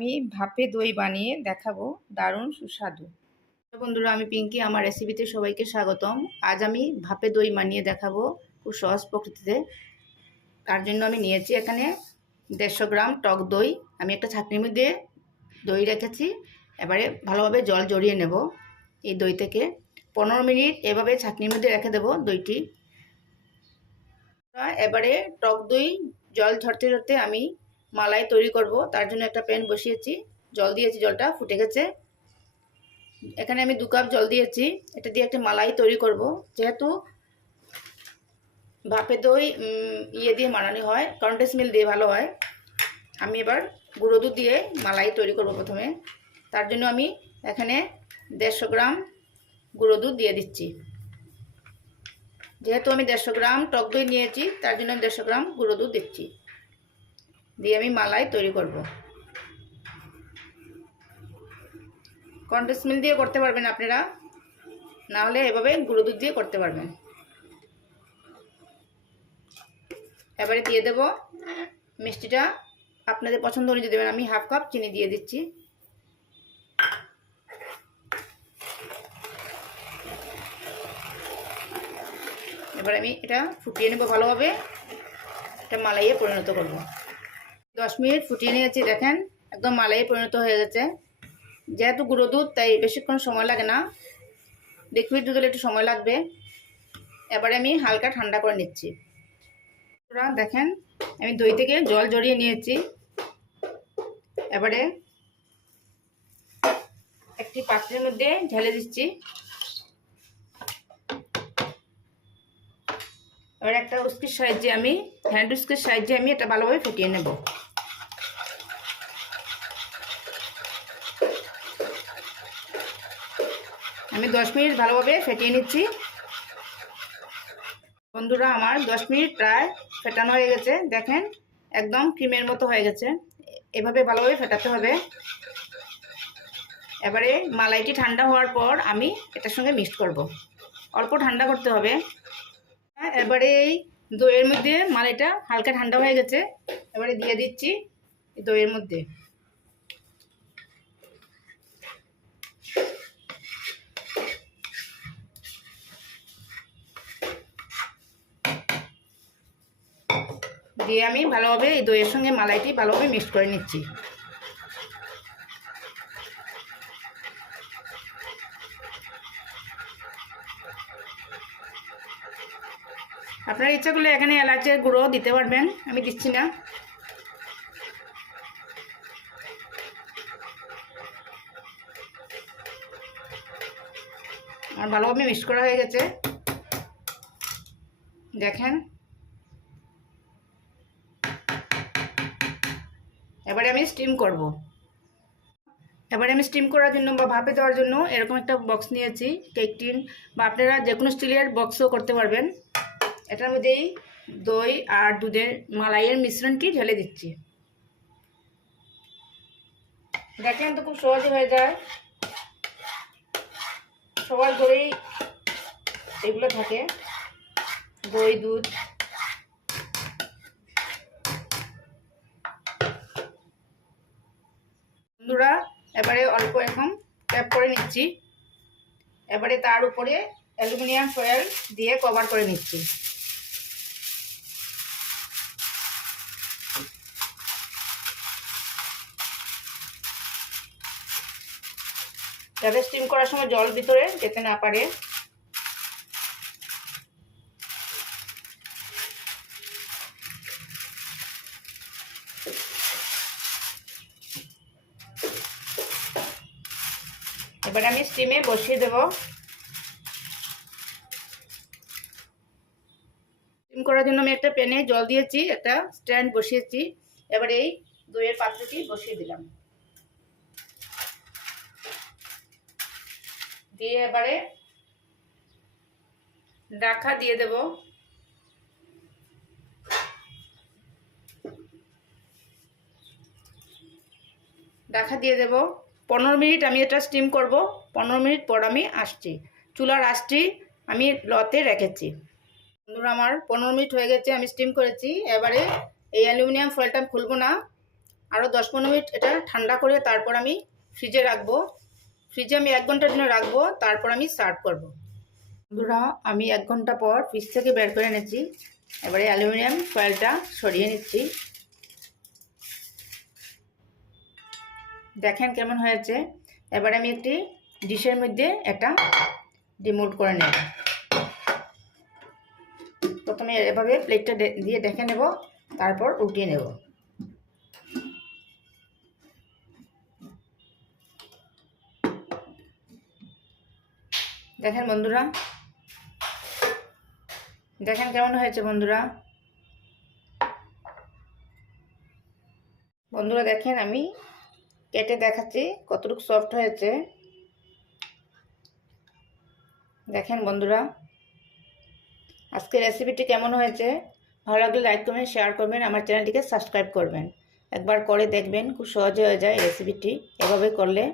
আমি ভাপে দই বানিয়ে দেখাবো। দারুণ সুস্বাদু। বন্ধুরা, আমি পিঙ্কি, আমার রেসিপিতে সবাইকে স্বাগতম। আজ আমি ভাপে দই বানিয়ে দেখাবো খুব সহজ প্রকৃতিতে। তার জন্য আমি নিয়েছি এখানে দেড়শো গ্রাম টক দই। আমি একটা ছাঁকনির মধ্যে দই রেখেছি। এবারে ভালোভাবে জল জড়িয়ে নেব এই দই থেকে। পনেরো মিনিট এভাবে ছাঁকনির মধ্যে রেখে দেবো দইটি। এবারে টক দই জল ঝরতে ঝরতে আমি মালাই তৈরি করব। তার জন্য একটা প্যান বসিয়েছি। জল দিয়েছি, জলটা ফুটে গেছে। এখানে আমি দু কাপ জল দিয়েছি। এটা দিয়ে একটা মালাই তৈরি করব। যেহেতু ভাপে দই ইয়ে দিয়ে মানানো হয় কন্টেস মিল দিয়ে ভালো হয়। আমি এবার গুঁড়ো দুধ দিয়ে মালাই তৈরি করব প্রথমে। তার জন্য আমি এখানে দেড়শো গ্রাম গুঁড়ো দুধ দিয়ে দিচ্ছি। যেহেতু আমি দেড়শো গ্রাম টক দই নিয়েছি, তার জন্য আমি দেড়শো গ্রাম গুঁড়ো দুধ দিচ্ছি। দিয়ে আমি মালাই তৈরি করব। কন্ডেন্স মিল দিয়ে করতে পারবেন আপনারা। না হলে এভাবে গুঁড়ো দুধ দিয়ে করতে পারবেন। এবারে দিয়ে দেব মিষ্টিটা। আপনাদের পছন্দ অনুযায়ী দেবেন, আমি হাফ কাপ চিনি দিয়ে দিচ্ছি। এবার আমি এটা ফুটিয়ে নেব ভালোভাবে। এটা মালাইয়ে পরিণত করব। দশ মিনিট ফুটিয়ে নিয়েছি, দেখেন, একদম মালাইয়ে পরিণত হয়ে গেছে। যেহেতু গুঁড়ো দুধ, তাই বেশিক্ষণ সময় লাগে না। লিকুইড দুধ একটু সময় লাগবে। এবারে আমি হালকা ঠান্ডা করে নিচ্ছি। দেখেন, আমি দই থেকে জল জড়িয়ে নিয়েছি। এবারে একটি পাত্রের মধ্যে ঢেলে দিচ্ছি। এবার একটা উস্কির সাহায্যে আমি, হ্যান্ড উস্কির সাহায্যে আমি এটা ভালোভাবে ফুটিয়ে নেব। আমি দশ মিনিট ভালোভাবে ফেটিয়ে নিচ্ছি। বন্ধুরা, আমার দশ মিনিট প্রায় ফেটানো হয়ে গেছে। দেখেন, একদম ক্রিমের মতো হয়ে গেছে। এভাবে ভালোভাবে ফেটাতে হবে। এবারে মালাইটি ঠান্ডা হওয়ার পর আমি এটার সঙ্গে মিক্সড করব। অল্প ঠান্ডা করতে হবে। এবারে এই দইয়ের মধ্যে মালাইটা হালকা ঠান্ডা হয়ে গেছে। এবারে দিয়ে দিচ্ছি দইয়ের মধ্যে। দিয়ে আমি ভালোভাবে এই দইয়ের সঙ্গে মালাইটি ভালোভাবে মিক্স করে নিচ্ছি। আপনার ইচ্ছা করলে এখানে এলাচের গুঁড়ো দিতে পারবেন, আমি দিচ্ছি না। আর ভালোভাবে মিক্স করা হয়ে গেছে। দেখেন। এবারে আমি স্টিম করব। এবারে আমি স্টিম করার জন্য বা ভাপে দেওয়ার জন্য এরকম একটা বক্স নিয়েছি কেক টিন বা আপনারা যে কোনো স্টিলের বক্সও করতে পারবেন। এটার মধ্যেই দই আর দুধের মালাইয়ের মিশ্রণটি ঢেলে দিচ্ছি। দেখেন তো খুব সহজে হয়ে যায়। সবার ঘরেই এগুলো থাকে। দই, দুধ বন্ধুরা এবারে অল্প এরকম ট্যাপ করে নিচ্ছি। এবারে তার উপরে অ্যালুমিনিয়াম ফয়েল দিয়ে কভার করে নিচ্ছি। যাতে স্টিম করার সময় জল ভিতরে যেতে না পারে। এবার আমি স্টিমে বসিয়ে দেব। স্টিম করার জন্য আমি একটা প্যানে জল দিয়েছি, একটা স্ট্যান্ড বসিয়েছি। এবার এই দইয়ের পাত্রটি বসিয়ে দিলাম। দিয়ে এবারে ডাকা দিয়ে দেব। ডাকা দিয়ে দেব। পনেরো মিনিট আমি এটা স্টিম করব। পনেরো মিনিট পর আমি আসছি। চুলার আঁচটি আমি লতে রেখেছি। বন্ধুরা, আমার পনেরো মিনিট হয়ে গেছে, আমি স্টিম করেছি। এবারে এই অ্যালুমিনিয়াম ফয়েলটা খুলবো না। আরও দশ পনেরো মিনিট এটা ঠান্ডা করে তারপর আমি ফ্রিজে রাখব। ফ্রিজে আমি এক ঘণ্টার জন্য রাখব, তারপর আমি সার্ভ করব। বন্ধুরা, আমি এক ঘণ্টা পর ফ্রিজ থেকে বের করে এনেছি। এবারে অ্যালুমিনিয়াম ফয়েলটা সরিয়ে নিচ্ছি। দেখেন কেমন হয়েছে। এবার আমি একটি ডিশের মধ্যে এটা ডিমোট করে নেব। প্রথমে এভাবে প্লেটটা দিয়ে দেখে নেব, তারপর উঠিয়ে নেব। দেখেন বন্ধুরা। দেখেন কেমন হয়েছে বন্ধুরা। বন্ধুরা দেখেন আমি কেটে দেখাচ্ছি কতটুকু সফট হয়েছে। দেখেন বন্ধুরা আজকে রেসিপিটি কেমন হয়েছে? ভালো লাগলে লাইক করবেন শেয়ার করবেন, আমার চ্যানেলটিকে সাবস্ক্রাইব করবেন। একবার করে দেখবেন, খুব সহজে হয়ে যায় রেসিপিটি এভাবে করলে